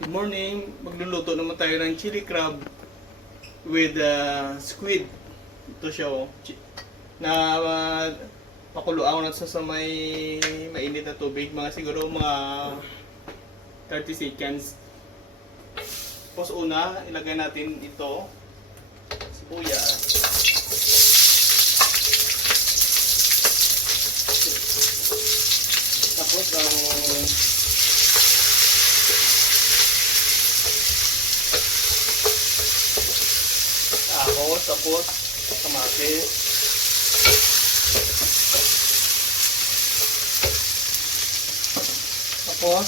Good morning! Magluluto naman tayo ng chili crab with squid. Ito siya oh. Na pakuluan na sa may mainit na tubig. Mga siguro mga 30 seconds. Tapos una, ilagay natin ito. Sibuyas. Tapos ang tapos kamatis, tapos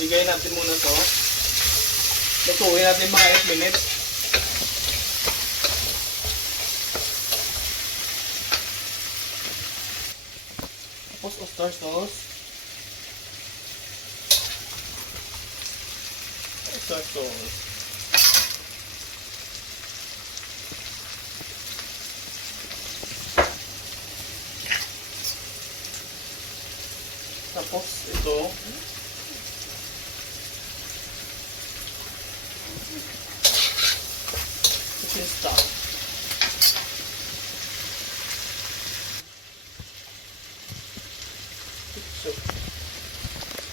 ligay natin muna to, lutuin natin mga 8 minutes. Tapos oyster sauce, tapos ito chicken stock,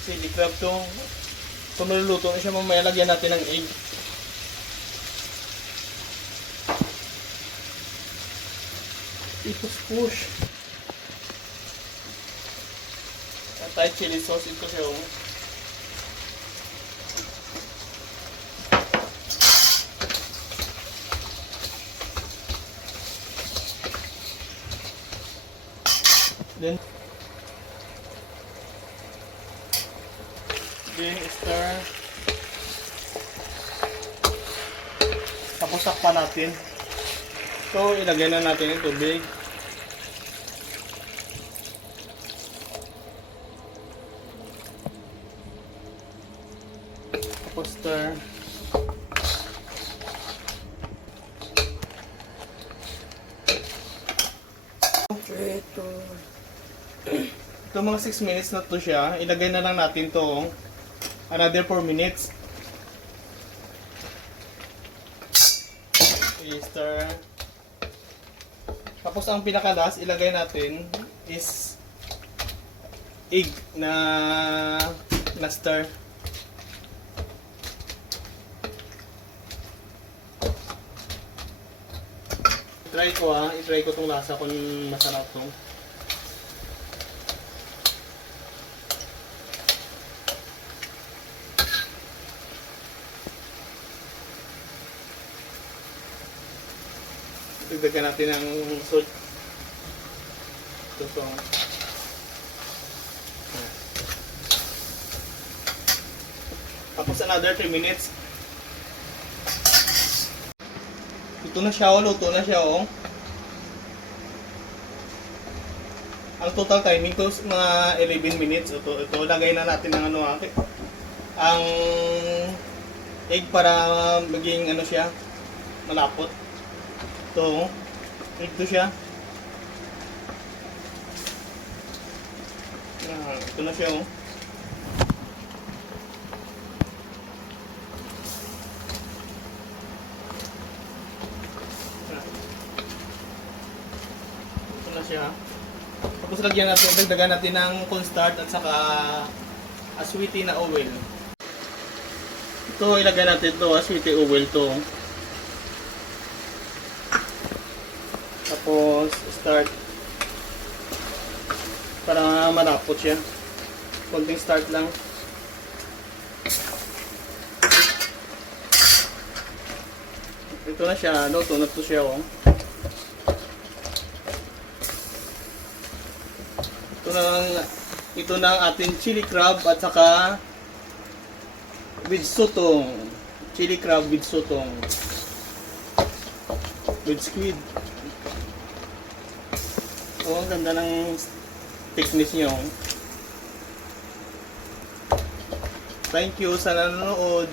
chili crab to. So maluluto na siya, mamaya lagyan natin ng egg. Push. Thai chili sauce ito siya oh. Then stir. Tapos takpan natin. So ilagay na natin yung tubig. Stir. Ito mga 6 minutes na to siya. Ilagay na lang natin to. Another 4 minutes. Stir. Tapos ang pinakalas ilagay natin is egg na stir. I-try ko itong lasa kung masarap to. Dagdagan natin ng salt. So, tapos another 3 minutes. Ito na siya, luto na siya oh. Ang total timing to mga 11 minutes. Ito lagay na natin ng ano ang egg para maging ano siya, malapot. Ito, egg to siya. Ito na siya oh. Siya. Tapos lagyan natin, dagdagan natin ng cornstarch at saka aswiti na oil. Ito ilagay natin to, aswiti oil to. Tapos start para malapot siya. Konting start lang. Ito na siya, luto na to siya oh. Ito na ang ating chili crab at saka with sotong. Chili crab with sotong. With squid. Oh, ang ganda ng thickness niyo. Thank you sa nanonood.